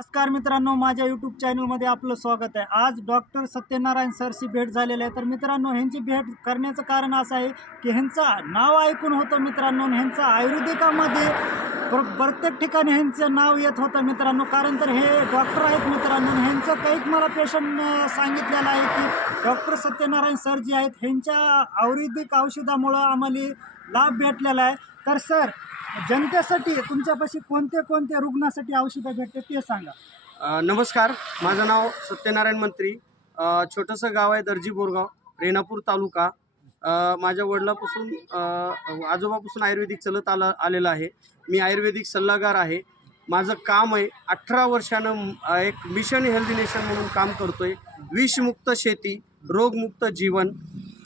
नमस्कार मित्रांनो, माझ्या यूट्यूब चॅनलमध्ये आपलं स्वागत आहे। आज डॉक्टर सत्यनारायण सरशी भेट झालेली आहे। तर मित्रांनो, ह्यांची भेट करण्याचं कारण असं आहे की ह्यांचं नाव ऐकून होतं मित्रांनो, ह्यांचं आयुर्वेदिकामध्ये प्रत्येक ठिकाणी ह्यांचं नाव येत होतं मित्रांनो। कारण तर हे डॉक्टर आहेत मित्रांनो, ह्यांचं काही मला पेशंट सांगितलेलं आहे की डॉक्टर सत्यनारायण सर जे आहेत ह्यांच्या आयुर्वेदिक औषधामुळं आम्हाला लाभ भेटलेला आहे। तर सर, जनतेसाठी तुमच्यापाशी कोणते कोणते रुग्णासाठी औषधं भेटते ते सांगा। नमस्कार, माझं नाव सत्यनारायण मंत्री। छोटंसं गाव आहे दर्जी बोरगाव, रेणापूर तालुका। माझ्या वडिलापासून आजोबापासून आयुर्वेदिक चलत आलेलं आहे। मी आयुर्वेदिक सल्लागार आहे। माझं काम आहे 18 वर्षानं एक मिशन हेल्दी नेशन म्हणून काम करतोय। विषमुक्त शेती, रोगमुक्त जीवन,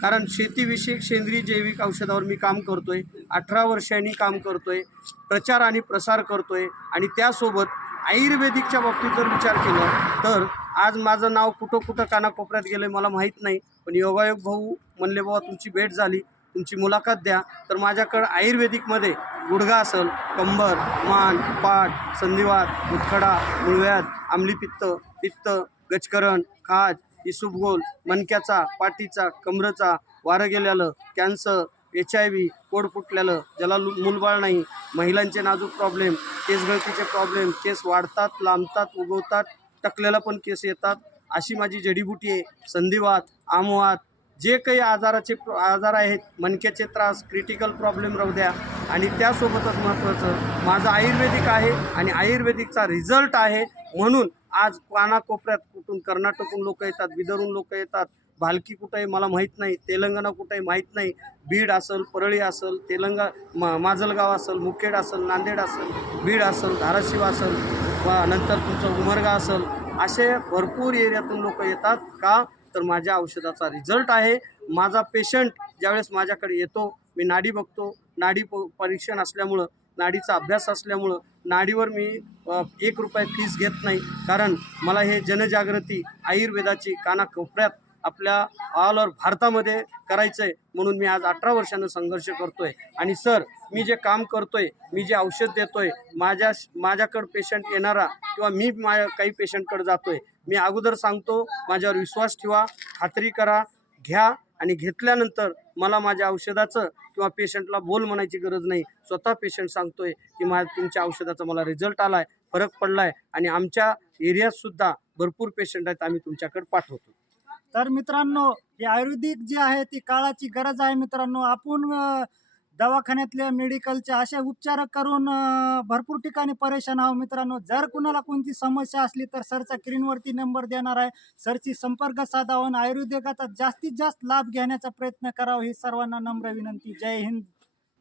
कारण शेतीविषयक सेंद्रिय जैविक औषधावर मी काम करतोय। 18 वर्षांनी काम करतोय, प्रचार आणि प्रसार करतोय। आणि त्यासोबत आयुर्वेदिकच्या बाबतीत जर विचार केला तर आज माझं नाव कुठं कानाकोपऱ्यात गेलं मला माहीत नाही, पण योगायोग भाऊ म्हणले बाबा तुमची भेट झाली, तुमची मुलाखत द्या। तर माझ्याकडं आयुर्वेदिकमध्ये गुडघा असेल, कंबर, मान, पाठ, संधिवात, मुतखडा, मूळव्याध, आम्लीपित्त, पित्त, गजकरण, खाज, इसुबगोल, मणक्याचा, पाठीचा, कमरेचा, वारं गेलेलं, कॅन्सर, HIV, पोट फुटलेलं, ज्याला मूलबाळ नाही, महिलांचे नाजूक प्रॉब्लेम, केस गळतीचे प्रॉब्लेम, केस वाढतात, लांबतात, उगवतात, टकलेला पण केस येतात, अशी माझी जडीबुटी आहे। संधिवात, आमवात, जे काही आजार आहेत, मणक्याचे त्रास, क्रिटिकल प्रॉब्लेम राहू द्या। आणि त्यासोबतच महत्त्वाचं माझं आयुर्वेदिक आहे आणि आयुर्वेदिकचा रिझल्ट आहे। म्हणून आज कानाकोपऱ्यात कुठून कर्नाटकहून लोक येतात, बिदरहून लोक येतात, भालकी कुठं आहे मला माहीत नाही, तेलंगणा कुठं आहे माहीत नाही, बीड असेल, परळी असेल, माजलगाव असेल, मुखेड असेल, नांदेड असेल, बीड असेल, धाराशिव असेल, नंतर तुमचं उमरगा असेल, असे भरपूर एरियातून लोक येतात। का तर माझ्या औषधाचा रिझल्ट आहे। माझा पेशंट ज्यावेळेस माझ्याकडे येतो, मी नाडी बघतो, नाडी परीक्षण असल्यामुळं, नाडीचा अभ्यास असल्यामुळं नाडीवर मी 1 रुपया फीस घेत नाही। कारण मला हे जनजागृती आयुर्वेदाची कानाकोपऱ्यात आपल्या ऑल ओव्हर भारतामध्ये करायचं आहे। म्हणून मी आज 18 वर्षानं संघर्ष करतोय। आणि सर, मी जे काम करतोय, मी जे औषध देतोय, माझ्याकडं पेशंट येणारा किंवा मी काही पेशंटकडे जातोय, मी अगोदर सांगतो माझ्यावर विश्वास ठेवा, खात्री करा, घ्या। आणि घेतल्यानंतर मला माझ्या औषधाचं किंवा पेशंटला बोल म्हणायची गरज नाही, स्वतः पेशंट सांगतोय की तुमच्या औषधाचा मला रिझल्ट आला आहे, फरक पडला आहे। आणि आमच्या एरियातसुद्धा भरपूर पेशंट आहेत, आम्ही तुमच्याकडे पाठवतो। तर मित्रांनो, हे आयुर्वेदिक जे आहे ती काळाची गरज आहे मित्रांनो। आपण दवाखान्यातल्या मेडिकलचे असे उपचार करून भरपूर ठिकाणी परेशान आहोत मित्रांनो। जर कुणाला कोणती समस्या असली तर सरचा स्क्रीनवरती नंबर देणार आहे, सरची संपर्क साधावा आणि आयुर्वेदिकाचा जास्तीत जास्त लाभ घेण्याचा प्रयत्न करावा, ही सर्वांना नम्र विनंती। जय हिंद,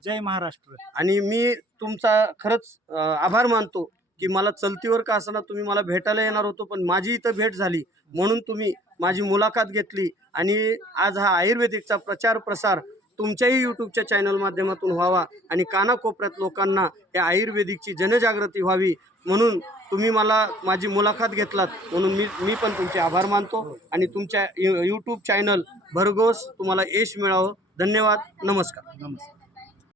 जय महाराष्ट्र। आणि मी तुमचा खरंच आभार मानतो की मला चलतीवर का असताना तुम्ही मला भेटायला येणार होतो, पण माझी इथं भेट झाली म्हणून तुम्ही माझी मुलाखत घेतली। आणि आज हा आयुर्वेदिकचा प्रचार प्रसार तुमच्याही यूट्यूबच्या चॅनल माध्यमातून व्हावा आणि कानाकोपऱ्यात लोकांना या आयुर्वेदिकची जनजागृती व्हावी, म्हणून तुम्ही मला माझी मुलाखत घेतलात, म्हणून मी पण तुमचे आभार मानतो। आणि तुमच्या यूट्यूब चॅनल भरघोस तुम्हाला यश मिळावं। धन्यवाद, नमस्कार।